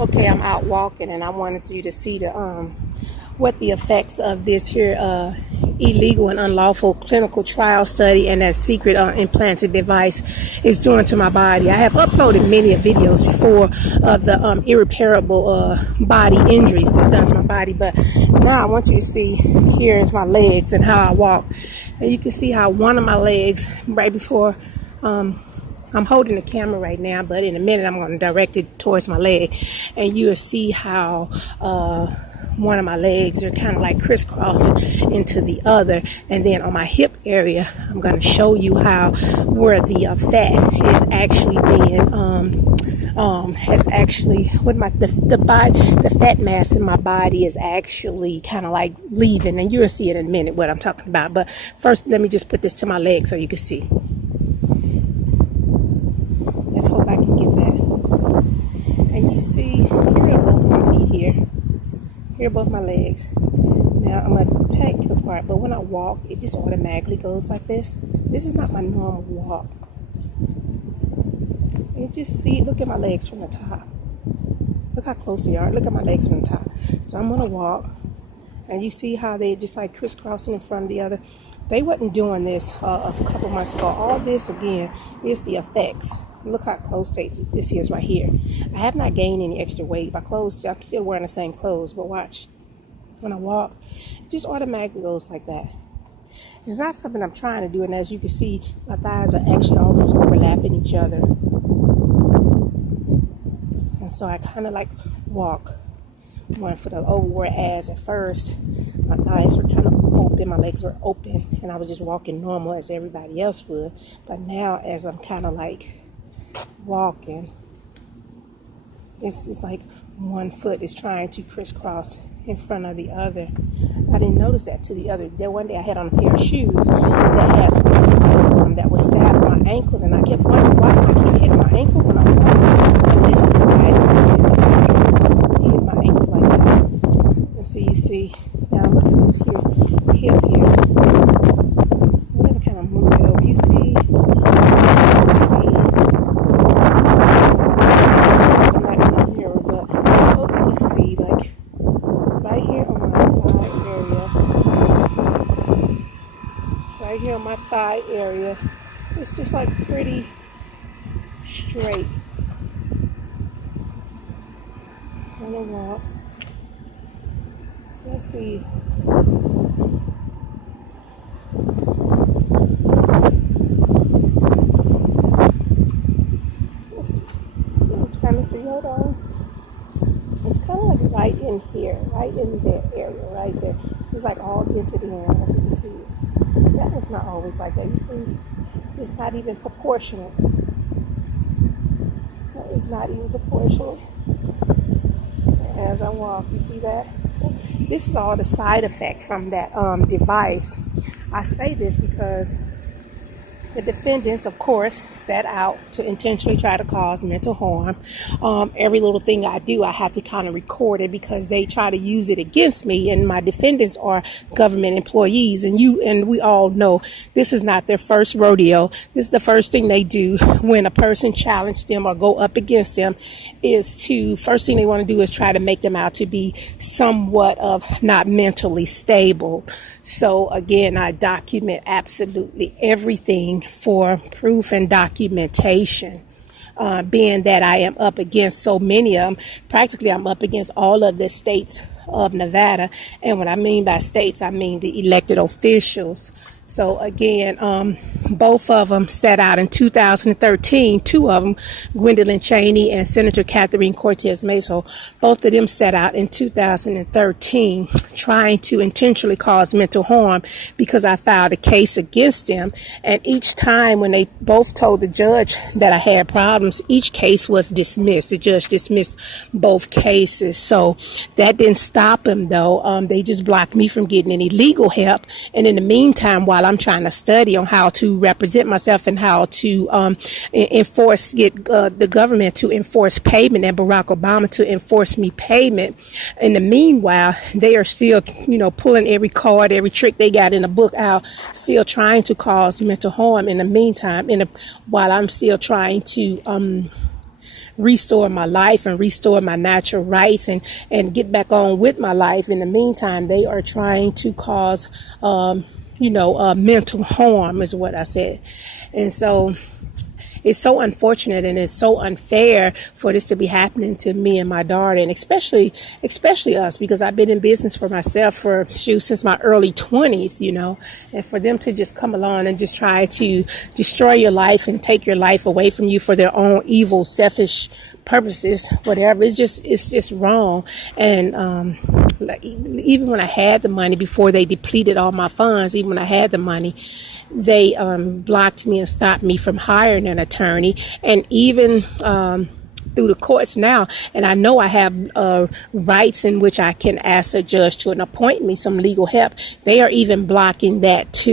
Okay, I'm out walking and I wanted you to see the what the effects of this here illegal and unlawful clinical trial study and that secret implanted device is doing to my body. I have uploaded many videos before of the irreparable body injuries that's done to my body, but now I want you to see here is my legs and how I walk. And you can see how one of my legs right before I'm holding the camera right now, but in a minute I'm going to direct it towards my leg, and you'll see how one of my legs are kind of like crisscrossing into the other. And then on my hip area, I'm going to show you how where the fat is actually being has actually the fat mass in my body is actually kind of like leaving, and you'll see it in a minute what I'm talking about. But first, let me just put this to my leg so you can see. Let's hope I can get that. And you see, here are both my feet here. Here are both my legs. Now I'm going to take it apart, but when I walk, it just automatically goes like this. This is not my normal walk. You just see, look at my legs from the top. Look how close they are. Look at my legs from the top. So I'm going to walk, and you see how they just like crisscrossing in front of the other. They wasn't doing this a couple months ago. All this, again, is the effects. Look how close this is right here. I have not gained any extra weight. My clothes, I'm still wearing the same clothes, but watch. When I walk, it just automatically goes like that. It's not something I'm trying to do, and as you can see, my thighs are actually almost overlapping each other. And so I kind of like walk one foot over, whereas at first, my thighs were kind of open, my legs were open, and I was just walking normal as everybody else would. But now, as I'm kind of like walking, it's like one foot is trying to crisscross in front of the other. I didn't notice that to the other day. One day I had on a pair of shoes that had some that was stabbed on my ankles, and I kept wondering why I keep hitting my ankle when I walk. And this is why, because it was like hit my ankle like that. And so you see, now look at this here, hip here. I'm gonna kind of move it over. You see? Here on my thigh area, it's just like pretty straight. I'm gonna walk. Let's see. I'm trying to see. Hold on. It's kind of like right in here, right in that area, right there. It's like all dented in, as you can see. That is not always like that. You see, it's not even proportional. That is not even proportional. As I walk, you see that? So this is all the side effect from that device. I say this because the defendants, of course, set out to intentionally try to cause mental harm. Every little thing I do, I have to kind of record it because they try to use it against me. And my defendants are government employees. And we all know this is not their first rodeo. This is the first thing they do when a person challenges them or go up against them first thing they want to do is try to make them out to be somewhat of not mentally stable. So again, I document absolutely everything for proof and documentation, being that I am up against so many of them. Practically, I'm up against all of the states of Nevada, and what I mean by states, I mean the elected officials. So again, both of them set out in 2013, two of them, Gwendolyn Chaney and Senator Catherine Cortez Masto, both of them set out in 2013 trying to intentionally cause mental harm because I filed a case against them. And each time when they both told the judge that I had problems, each case was dismissed. The judge dismissed both cases. So that didn't stop them, though. They just blocked me from getting any legal help. And in the meantime, while I'm trying to study on how to represent myself and how to get the government to enforce payment and Barack Obama to enforce me payment. In the meanwhile, they are still, pulling every card, every trick they got in the book out, still trying to cause mental harm in the meantime, while I'm still trying to restore my life and restore my natural rights and get back on with my life. In the meantime, they are trying to cause, mental harm is what I said. And so it's so unfortunate and it's so unfair for this to be happening to me and my daughter, and especially us, because I've been in business for myself since my early 20s, and for them to just come along and just try to destroy your life and take your life away from you for their own evil, selfish purposes, whatever. It's just wrong. And even when I had the money, before they depleted all my funds, even when I had the money, they blocked me and stopped me from hiring an attorney, and even through the courts now. And I know I have rights in which I can ask a judge to appoint me some legal help. They are even blocking that too.